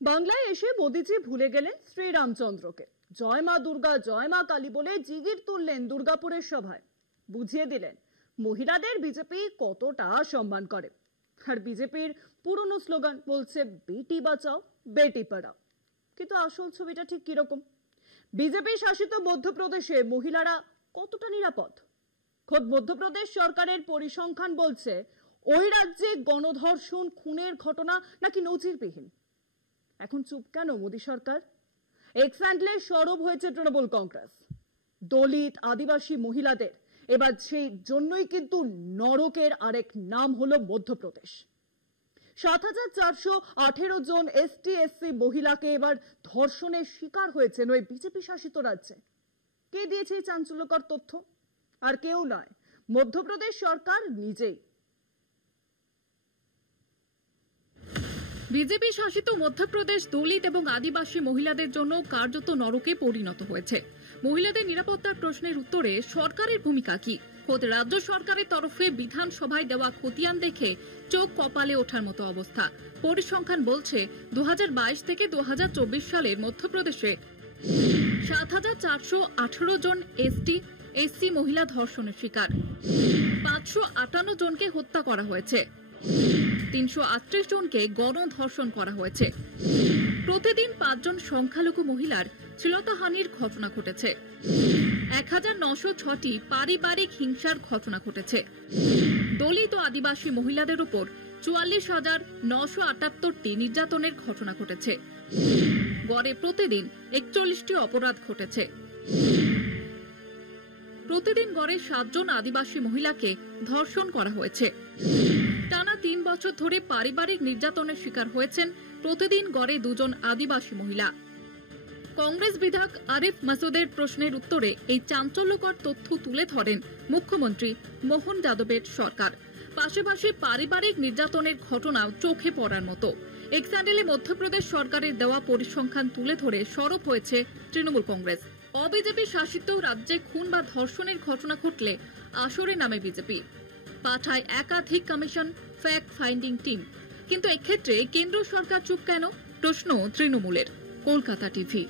বাংলায় এসে মোদিজি ভুলে গেলেন শ্রীরামচন্দ্রকে। জয় মা দুর্গা, জয় মা কালী বলে জিগির তুললেন দুর্গাপুরের সভায়। বুঝিয়ে দিলেন মহিলাদের বিজেপি কতটা সম্মান করে। আর বিজেপির পুরনো স্লোগান বলছে বেটি বাঁচাও বেটি পড়াও। কিন্তু আসল ছবিটা ঠিক কিরকম? বিজেপি শাসিত মধ্যপ্রদেশে মহিলারা কতটা নিরাপদ? খোদ মধ্যপ্রদেশ সরকারের পরিসংখ্যান বলছে ওই রাজ্যে গণধর্ষণ, খুনের ঘটনা নাকি নজিরবিহীন। এখন চুপ কেন মোদী সরকার? এক্স্যান্ডলে সরব হয়েছে তৃণমূল কংগ্রেস। দলিত আদিবাসী মহিলাদের এবার সেই জন্যই কিন্তু নরকের আরেক নাম হলো মধ্যপ্রদেশ। ৭,৪১৮ জন এসটি এসসি মহিলাকে এবার ধর্ষণের শিকার হয়েছেন ওই বিজেপি শাসিত রাজ্যে। কে দিয়েছে এই চাঞ্চল্যকর তথ্য? আর কেউ নয়, মধ্যপ্রদেশ সরকার নিজেই। বিজেপি শাসিত মধ্যপ্রদেশ দলিত এবং আদিবাসী মহিলাদের জন্য কার্যত নরকে পরিণত হয়েছে। মহিলাদের নিরাপত্তার প্রশ্নের উত্তরে সরকারের ভূমিকা কি? খোদ রাজ্য সরকারের তরফে বিধানসভায় দেওয়া খতিয়ান দেখে চোখ কপালে ওঠার মতো অবস্থা। পরিসংখ্যান বলছে ২০২২ থেকে ২০২৪ সালের মধ্যপ্রদেশে ৭,৪১৮ জন এসসি মহিলা ধর্ষণের শিকার, ৫৫৮ জনকে হত্যা করা হয়েছে, ৩৩৮ জনকে গণধর্ষণ করা হয়েছে। প্রতিদিন ৫ জন সংখ্যালঘু মহিলার শ্লীলতাহানির ঘটনা ঘটেছে। ১,৯০৬টি পারিবারিক হিংসার ঘটনা ঘটেছে। দলিত ও আদিবাসী মহিলাদের উপর ৪৪,৯৭৮টি নির্যাতনের ঘটনা ঘটেছে। গড়ে প্রতিদিন ৪১টি অপরাধ ঘটেছে। প্রতিদিন গড়ে ৭ জন আদিবাসী মহিলাকে ধর্ষণ করা হয়েছে। টানা ৩ বছর ধরে পারিবারিক নির্যাতনের শিকার হয়েছেন প্রতিদিন গড়ে ২ জন আদিবাসী মহিলা। কংগ্রেস বিধায়ক আরিফ মাসুদের প্রশ্নের উত্তরে এই চাঞ্চল্যকর তথ্য তুলে ধরেন মুখ্যমন্ত্রী মোহন যাদবের সরকার। পাশাপাশি পারিবারিক নির্যাতনের ঘটনাও চোখে পড়ার মতো। এক্স্যান্ডলে মধ্যপ্রদেশ সরকারের দেওয়া পরিসংখ্যান তুলে ধরে সরব হয়েছে তৃণমূল কংগ্রেস। অবিজেপি শাসিত রাজ্যে খুন বা ধর্ষণের ঘটনা ঘটলে আসরে নামে বিজেপি, পাঠায় একাধিক কমিশন, ফ্যাক্ট ফাইন্ডিং টিম। কিন্তু এক্ষেত্রে কেন্দ্র সরকার চুপ কেন? প্রশ্ন তৃণমূলের। কলকাতা টিভি।